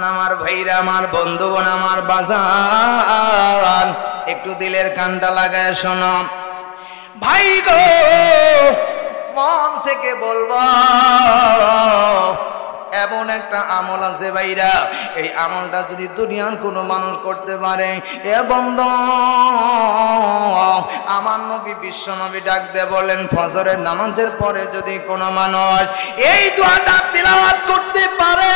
আমার ভাইরা, আমার বন্ধুগণ, আমার বাজান, একটু দিলের কানটা লাগায় শোনো ভাই গো, মন থেকে বলবো, এমন একটা আমল আছে ভাইরা, এই আমলটা যদি দুনিয়ার কোনো মানুষ করতে পারে, এ বন্ধু, আমার নবী বিশ্ব নবী ডাক দিয়ে বলেন, ফজরের নামাজের পরে যদি কোনো মানুষ এই দোয়াটা তিলাওয়াত করতে পারে,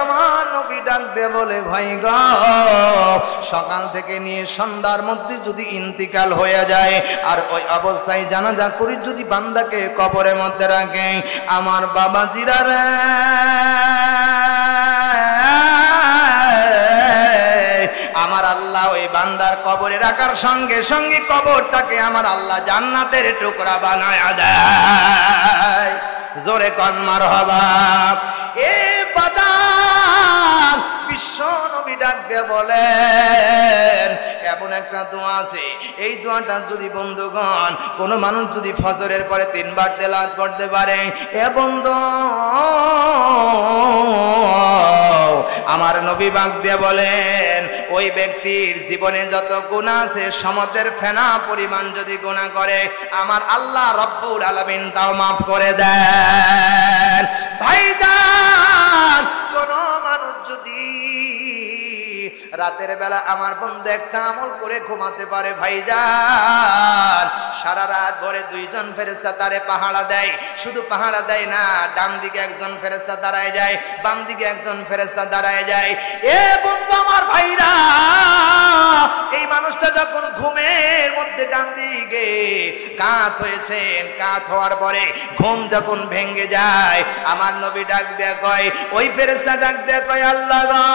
আমার নবী ডাক দিয়ে বলে, ভাই গো, সকাল থেকে নিয়ে সন্ধ্যার মধ্যে যদি ইন্তিকাল হয়ে যায়, আর ওই অবস্থায় জানাজা করি যদি বান্দাকে কবরের মধ্যে রাখে, আমার বাবাজিরা রে, আমার আল্লাহ ওই বান্দার কবরে রাখার সঙ্গে সঙ্গে কবরটাকে আমার আল্লাহ জান্নাতের টুকরা বানায় দেয়। জোরে কন মারহাবা। এ বাদান, বিশ্ব নবী ডাক দিয়ে বলেন, এমন একটা দোয়া আছে, এই দোয়াটা যদি বন্ধুগণ কোনো মানুষ যদি ফজরের পরে 3 বার তেলাওয়াত করতে পারে, এ বন্ধু, আমার নবী ডাক দিয়ে বলেন, ওই ব্যক্তির জীবনে যত গুনাহ আছে সমুদ্রের ফেনা পরিমাণ যদি গুনাহ করে, আমার আল্লাহ রব্বুল আলামিন তাও মাফ করে দেন। ভাইজান, কোন মানুষ যদি রাতের বেলা আমার বন্ধু একটা আমল করে ঘুমাতে পারে, ভাইজান, সারা রাত ভরে 2 জন ফেরেশতা তারে পাহারা দেয়। শুধু পাহারা দেয় না, ডান দিকে একজন ফেরেশতা দাঁড়ায় যায়, বাম দিকে একজন ফেরেশতা দাঁড়ায় যায়। এ বন্ধু আমার ভাইরা, এই মানুষটা যখন ঘুমের মধ্যে ডান দিকে কাত হয়েছেন, কাত হওয়ার পরে ঘুম যখন ভেঙে যায়, আমার নবী ডাক দেয়া কয়, ওই ফেরেশতা ডাক দেয়া কয়, আল্লাহ গো,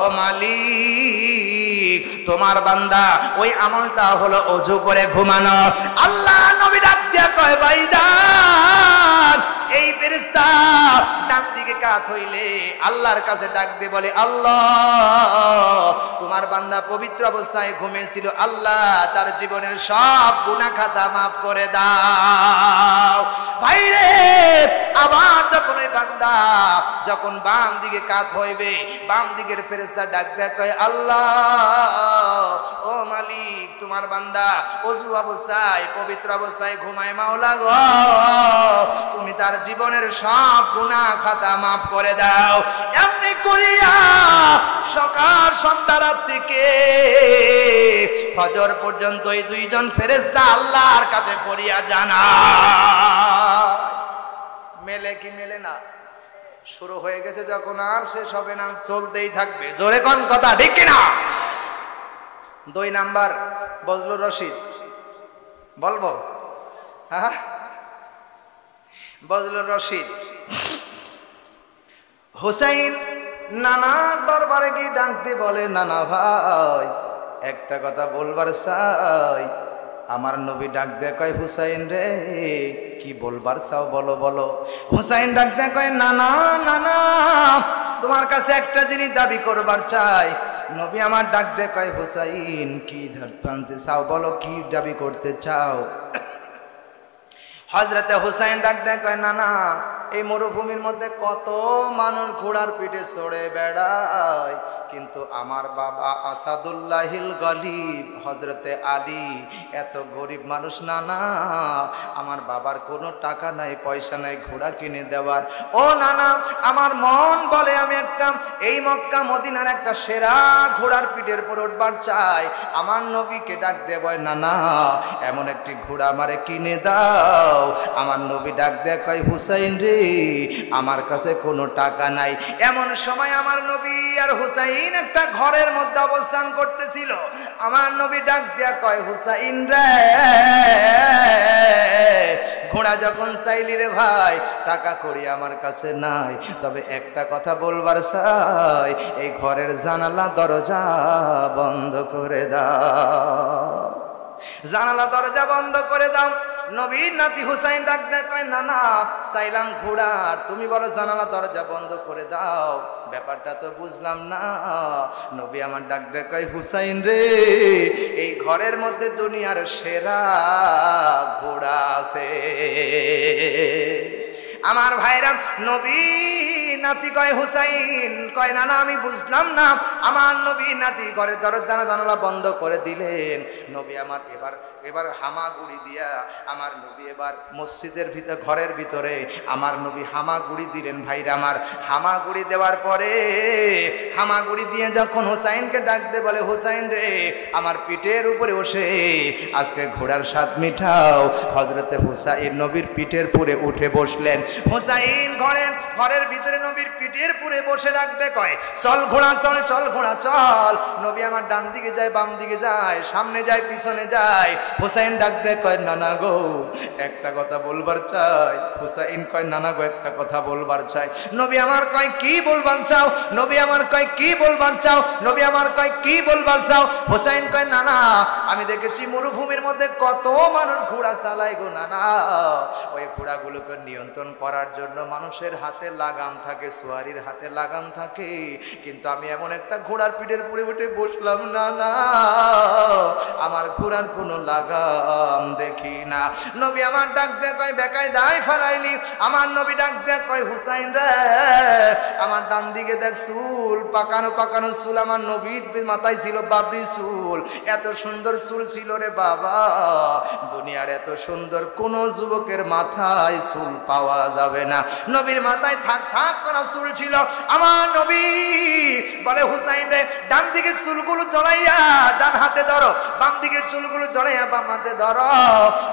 ও মালিক, তোমার বান্দা ওই আমলটা হলো ওযু করে ঘুমানো। আল্লাহ নবী ডাক দিয়া কয়, ভাইজান, এই ফেরেশতা ডান দিকে কাত হইলে আল্লাহর কাছে ডাক দিয়ে বলে, আল্লাহ, তোমার বান্দা পবিত্র অবস্থায় ঘুমিয়েছিল, আল্লাহ তার জীবনের সব গুনাহ খাতা মাফ করে দাও। ভাইরে, আবার যখন ওই বান্দা যখন বাম দিকে কাত হইবে, বাম দিকের ফেরেশতা ডাক দেয়া কয়, আল্লাহ, ও মালিক, তোমার বান্দা ওযু অবস্থায় পবিত্র অবস্থায় ঘুমায়, মাওলা গো, তুমি তার জীবনের সব গুনাহ খাতা মাফ করে দাও। এমনি করিয়া সকাল সন্ধ্যা রাত থেকে ফজর পর্যন্ত এই 2 জন ফেরেশতা আল্লাহর কাছে ফরিয়াদ জানায়। মেলে কি মেলে না? শুরু হয়ে গেছে যখন, আর শেষ হবে না, চলতেই থাকবে। জোরে কোন কথা, ঠিক কিনা? 2 নাম্বার বজলুর রশিদ বলবো, হ্যাঁ, বজলুর রশিদ হুসাইন নানার দরবারে গিয়ে ডাকতে বলে, নানা ভাই, একটা কথা বলবার চাই। আমার নবী ডাক দেয়া কয়, হুসাইন রে, কি বলবার চাও বলো বলো। হুসাইন ডাক দেয়া কয়, নানা নানা, তোমার কাছে একটা জিনিস দাবি করবার চাই। নবী আমার ডাক দেয়া কয়, হুসাইন, কি জানতে চাও বলো, কি দাবি করতে চাও। হযরতে হুসাইন ডাক দেয়া কয়, নানা, এই মরুভূমির মধ্যে কত মানুষ ঘোড়ার পিঠে চড়ে বেড়ায়, কিন্তু আমার বাবা আসাদুল্লাহিল গলিব হযরতে আলী এত গরিব মানুষ, নানা, আমার বাবার কোনো টাকা নাই, পয়সা নাই ঘোড়া কিনে দেওয়ার। ও নানা, আমার মন বলে আমি একটা এই মক্কা মদিনার একটা সেরা ঘোড়ার পিঠের উপর উঠবার চাই। আমার নবীকে ডাক দেব, নানা, এমন একটি ঘোড়া আমারে কিনে দাও। আমার নবী ডাক দেয়া কয়, হুসাইন রে, আমার কাছে কোনো টাকা নাই। এমন সময় আমার নবী আর হুসাইন একটা ঘরের মধ্যে অবস্থান করতেছিল। আমার নবী ডাক দিয়া কয়, হুসাইন রে, ঘোড়া যখন চাইলি রে ভাই, টাকা করি আমার কাছে নাই, তবে একটা কথা বলবার চাই, এই ঘরের জানালা দরজা বন্ধ করে দাও, জানালা দরজা বন্ধ করে দাও। নবীর নাতি হুসাইন ডাক দেয় কয়, না না, চাইলাম ঘোড়ার, তুমি বলো জানালা দরজা বন্ধ করে দাও, ব্যাপারটা তো বুঝলাম না। নবী আমার ডাক দেয় কয়, হুসাইন রে, এই ঘরের মধ্যে দুনিয়ার সেরা ঘোড়া আছে। আমার ভাইরা নবী নাতি কয় হুসাইন, কয় না না আমি বুঝলাম না। আমার নবী নাতি ঘরের দরজা জানালা বন্ধ করে দিলেন। নবী আমার এবার হামাগুড়ি দিয়া আমার নবী এবার মসজিদের ভিতরে ঘরের ভিতরে আমার নবী হামাগুড়ি দিলেন। ভাইরা আমার হামাগুড়ি দেওয়ার পরে হামাগুড়ি দিয়ে যখন হুসাইনকে ডাক দে বলে হুসাইন রে আমার পিঠের উপরে বসে আজকে ঘোড়ার স্বাদ মিঠাও। হযরতে হুসাইন নবীর পিঠের পুরে উঠে বসলেন। হুসাইন ঘরের ভিতরে নবীর পিঠের পুরে বসে ডাকতে কয় চল ঘোড়া চল, চল ঘোড়া চল। নবী আমার ডান দিকে যায়, বাম দিকে যায়, সামনে যায়, পিছনে যায়। হুসাইন ডাকতে কয় নানা গো একটা কথা বলবার চাই। হুসাইন কয় নানা গো একটা কথা বলবার চাই। নবী আমার কয় কি বলবার চাও? নবী আমার কয় কি বলবার চাও? নবী আমার কয় কি বলবার চাও? হুসাইন কয় নানা আমি দেখেছি মরুভূমির মধ্যে কত মানুষ ঘোড়া চালায় গো নানা, ওই ঘোড়াগুলোকে নিয়ন্ত্রণ করার জন্য মানুষের হাতে লাগাম থাকে, সোয়ারির হাতে লাগাম থাকে, কিন্তু আমি এমন একটা ঘোড়ার পিঠের উপরে উঠে বসলাম নানা, আমার ঘোড়ার কোনো লাগাম দেখি না। নবী আমার ডাক দিয়ে কয় বেকায় দায় ফারাইলি। আমার নবী ডাক দিয়ে কয় হুসাইন রে আমার ডান দিকে দেখ চুল পাকানো পাকানো চুল। আমার নবীর মাথায় ছিল বাবরি চুল, এত সুন্দর চুল ছিল রে বাবা, দুনিয়ার এত সুন্দর কোন যুবকের মাথায় চুল পাওয়া যাবে না। নবীর মাথায় থাক থাক করা চুল ছিল। আমার নবী বলে হুসাইন রে ডান দিকের চুলগুলো জড়াইয়া ডান হাতে ধরো, বাম দিকের চুলগুলো জড়াইয়া বাম হাতে ধরো।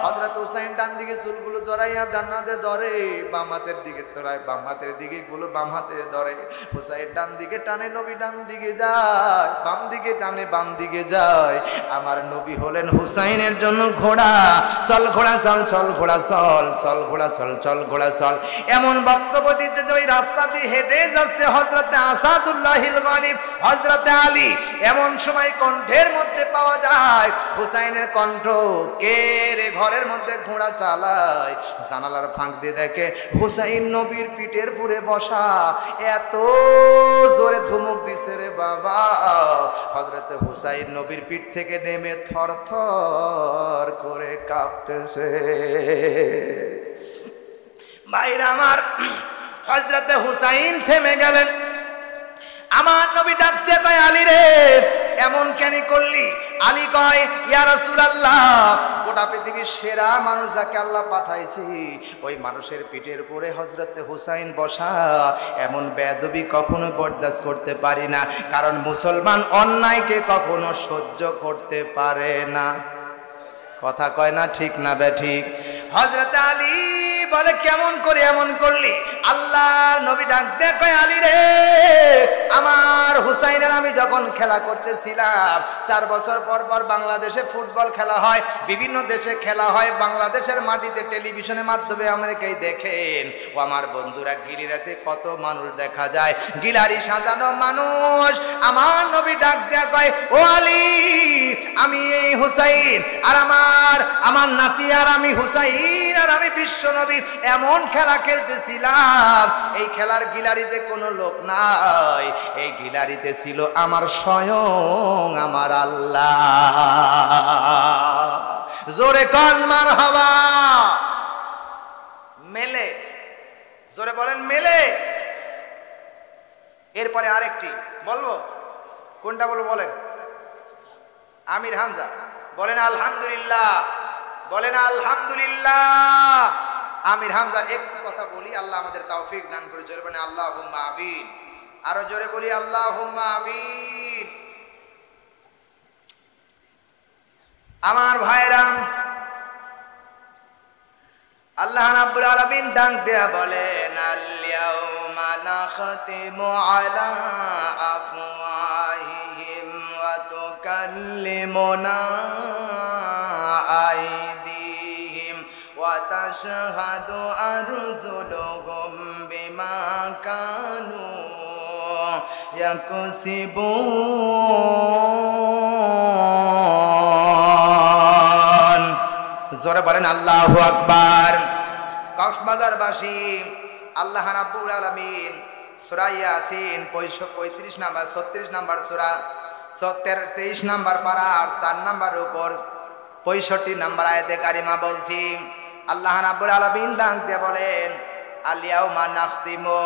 হযরত হুসাইন ডান দিকে চুলগুলো জড়াইয়া ডান হাতে ধরে, বাম হাতের দিকে ধরায় বাম হাতের দিকে গুলো বাম হাতে ধরে। হুসাইন ডান দিকে টানে, নবী ডান দিকে যায়, বাম দিকে টানে, বাম দিকে যায়। আমার নবী হলেন হুসাইনের জন্য ঘোড়া। চল ঘোড়া চল, চল ঘোড়া চল, চল ঘোড়া চল, চল ঘোড়া চল। এমন বক্তব্য দিচ্ছে যে ওই রাস্তা দিয়ে হেঁটে যাচ্ছে হযরতে আসাদুল্লাহিল গনি হযরতে আলী। এমন সময় কণ্ঠের মধ্যে পাওয়া যায় হুসাইনের কণ্ঠ। কে রে ঘরের মধ্যে ঘোড়া চালায়? জানালার ফাঁক দিয়ে দেখে হুসাইন নবীর পিঠের পুরে বসা। এত জোরে ধুমুক দিছে রে বাবা, হযরতে হুসাইন নবীর পিঠ থেকে নেমে থর থর করে কাঁপতেছে। ভাইরা আমার হযরতে হুসাইন থেমে গেলেন। আমার নবী ডাক দিয়ে কয় আলী রে এমন কেন করলি? আলী কয় ইয়া রাসূলুল্লাহ গোটা পৃথিবীর সেরা মানুষ যাকে আল্লাহ পাঠাইছি ওই মানুষের পিঠের উপরে হযরতে হুসাইন বসা, এমন বেয়াদবি কখনো বরদাস্ত করতে পারি না, কারণ মুসলমান অন্যায়কে কখনো সহ্য করতে পারে না। কথা কয় না ঠিক না বেঠিক? হযরত আলী বলে কেমন করে এমন করলি? আল্লাহর নবী ডাক দিয়ে কয় আলী রে আমার হুসাইনের আমি যখন খেলা করতেছিলাম 4 বছর পর পর বাংলাদেশে ফুটবল খেলা হয়, বিভিন্ন দেশে খেলা হয়, বাংলাদেশের মাটিতে টেলিভিশনের মাধ্যমে আমাকেই দেখেন। ও আমার বন্ধুরা গিরিরাতে কত মানুষ দেখা যায়, গিলারি সাজানো মানুষ। আমার নবী ডাক দিয়ে কয় ও আলী আমি এই হুসাইন আর আমার নাতি আর আমি হুসাইন আর আমি বিশ্ব নবী এমন খেলা খেলতেছিলাম, এই খেলার গিলারিতে কোনো লোক নাই, এই গিলারিতে ছিল আমার স্বয়ং আমার আল্লাহ। জোরে কান মারহাবা। মেলে, জোরে বলেন মেলে। এরপরে আরেকটি বলবো, কোনটা বলবো বলেন? আমির হামজা বলেন আলহামদুলিল্লাহ, বলেন আলহামদুলিল্লাহ। আমির হামজার একটু কথা বলি, আল্লাহ আমাদের তৌফিক দান করে। জোরে বলেন আল্লাহুম্মা আমিন। আরো জোরে বলি আল্লাহুম্মা আমিন। আমার ভাইরা আল্লাহ রাব্বুল আলামিন ডাক দেয়া বলেন আল-ইয়াউমা নাখতিমু আলা আফওয়াহিহিম ওয়া তুকাল্লিমুনা আইদিহিম ওয়া তাশহাদু আরজুলুহুম বিমা কানু ইয়াকসিবুন। জোরে বলেন আল্লাহু আকবার। কক্সবাজারবাসী আল্লাহ রাব্বুল আলামিন সূরা ইয়াসিন 35 নাম্বার 36 নাম্বার সূরা 23 নাম্বার পারা আর 4 নাম্বার উপর 65 নাম্বার আয়াতে কারিমা বলছি। আল্লাহ রাব্বুল আলামিন ডাক দিয়ে বলেন আলিয়াউমা নাখতিমু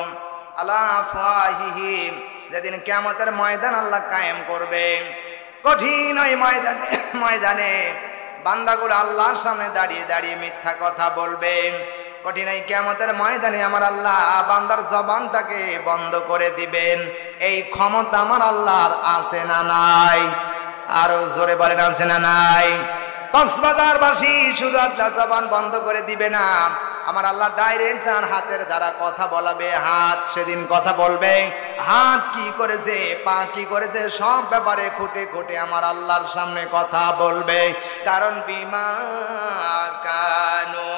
আলা আফওয়াহিহিম, যেদিন কিয়ামতের ময়দান আল্লাহ কায়েম করবে, কঠিন ওই ময়দানে বান্দাগুলো আল্লাহর সামনে দাঁড়িয়ে দাঁড়িয়ে মিথ্যা কথা বলবে। কঠিন এই কিয়ামতের ময়দানে আমার আল্লাহ বান্দার জবানটাকে বন্ধ করে দিবেন। এই ক্ষমতা আমার আল্লাহর আছে না নাই? আরো জোরে বলেন আছে না নাই? কক্সবাজারবাসী শুধু আল্লাহ জবান বন্ধ করে দিবে না, আমার আল্লাহ ডাইরেক্ট তার হাতের দ্বারা কথা বলাবে। হাত সেদিন কথা বলবে, হাত কি করেছে, পা কি করেছে, সব ব্যাপারে খুঁটে খুঁটে আমার আল্লাহর সামনে কথা বলবে। কারণ বিমা কানু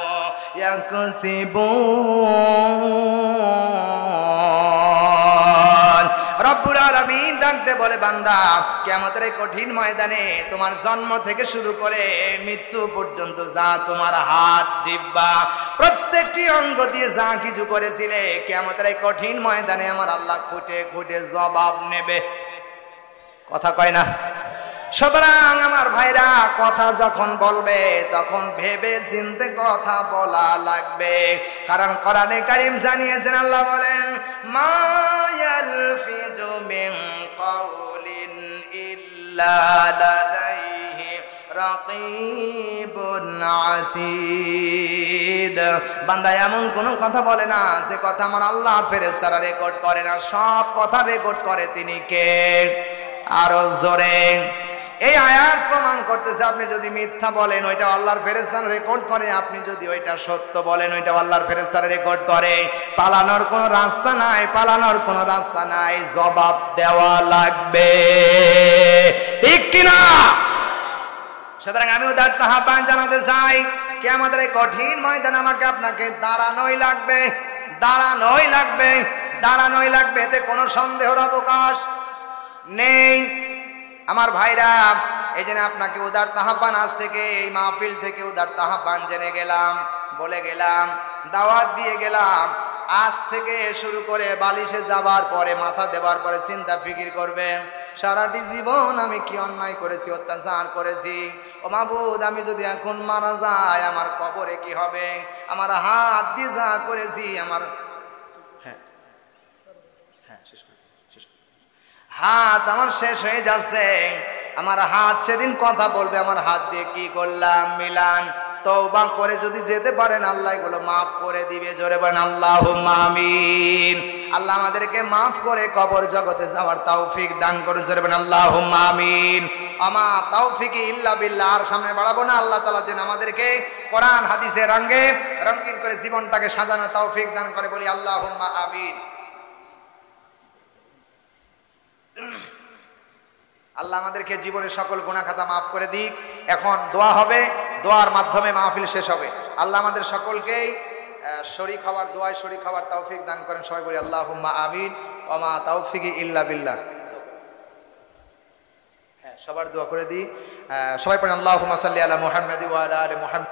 ইয়াকসিবুন, রব্বুল আলামিন ডাকতে বলে, বান্দা কিয়ামতের এই কঠিন ময়দানে তোমার জন্ম থেকে শুরু করে মৃত্যু পর্যন্ত যা তোমার হাত, জিহ্বা, প্রত্যেকটি অঙ্গ দিয়ে যা কিছু করেছিলে, কিয়ামতের এই কঠিন ময়দানে আমার আল্লাহ খুঁটে খুঁটে জবাব নেবে। কথা কয় না? সুতরাং আমার ভাইরা, কথা যখন বলবে তখন ভেবে চিন্তে কথা বলা লাগবে। কারণ কোরআনে কারীম জানিয়েছেন, আল্লাহ বলেন, মা ইয়ালফিজু মিন কাউলিন ইল্লা লাদাইহি রাকীবুন আতীদ। বান্দা এমন কোন কথা বলে না যে কথা আমার আল্লাহর ফেরেশতারা রেকর্ড করে না। সব কথা রেকর্ড করে তিনি কে? আরো জোরে। এই আয়াত প্রমাণ করতেছে, আপনি যদি মিথ্যা বলেন ওইটা আল্লাহর ফেরেশতারা রেকর্ড করে, আপনি যদি ওইটা সত্য বলেন ওইটা আল্লাহর ফেরেশতারা রেকর্ড করে। পালানোর কোনো রাস্তা নাই, পালানোর কোনো রাস্তা নাই, জবাব দেওয়া লাগবে, ঠিক কিনা? সুতরাং আমি উদারতা আহ্বান জানাতে চাই, কিয়ামতের এই কঠিন ময়দানে আমাকে আপনাকে দাঁড়ানোই লাগবে, দাঁড়ানোই লাগবে, দাঁড়ানোই লাগবে, এতে কোনো সন্দেহের অবকাশ নেই। আমার ভাইরা, এই জন্য আপনাকে উদার আহ্বান, আজ থেকে এই মাহফিল থেকে উদার আহ্বান জেনে গেলাম, বলে গেলাম, দাওয়াত দিয়ে গেলাম। আজ থেকে শুরু করে বালিশে যাবার পরে, মাথা দেবার পরে চিন্তা ফিকির করবেন, সারাটি জীবন আমি কি অন্যায় করেছি, অত্যাচার করেছি। ও মাবুদ, আমি যদি এখন মারা যাই আমার কবরে কি হবে? আমার হাত দিয়ে যা করেছি, আমার হাত আমার শেষ হয়ে যাচ্ছে। আমার হাত সেদিন কথা বলবে, আমার হাত দিয়ে কি করলাম। মিলান তওবা করে যদি যেতে পারেন, আল্লাহ এগুলো মাফ করে দিবে। জোরে বলেন আল্লাহুম্মা আমিন। আল্লাহ আমাদেরকে মাফ করে কবর জগতে যাওয়ার তৌফিক দান করে। জোরে বলেন আল্লাহুম্মা আমিন। আমার তৌফিকি ইল্লা বিল্লাহ। আর সামনে বাড়াবো না, আল্লাহ তাআলা যেন আমাদেরকে কোরআন হাদিসের রঙে রঙিন করে জীবনটাকে সাজানো তৌফিক দান করে। বলি আল্লাহুম্মা আমিন। আল্লাহ আমাদেরকে জীবনের সকল গুনাহ খাতা মাফ করে দিক। এখন দোয়া হবে, দোয়ার মাধ্যমে মাহফিল শেষ হবে। আল্লাহ আমাদের সকলকেই শরীক হওয়ার, দোয়ায় শরীক হওয়ার তৌফিক দান করেন। সবাই বলি আল্লাহুম্মা আমিন। ওয়া মা তাওফিকি ইল্লা বিল্লাহ। সবার দোয়া করে দিই। সবাই পড়েন আল্লাহুম্মা সাল্লি আলা মুহাম্মাদি ওয়া আলা আলি মুহাম্মাদ।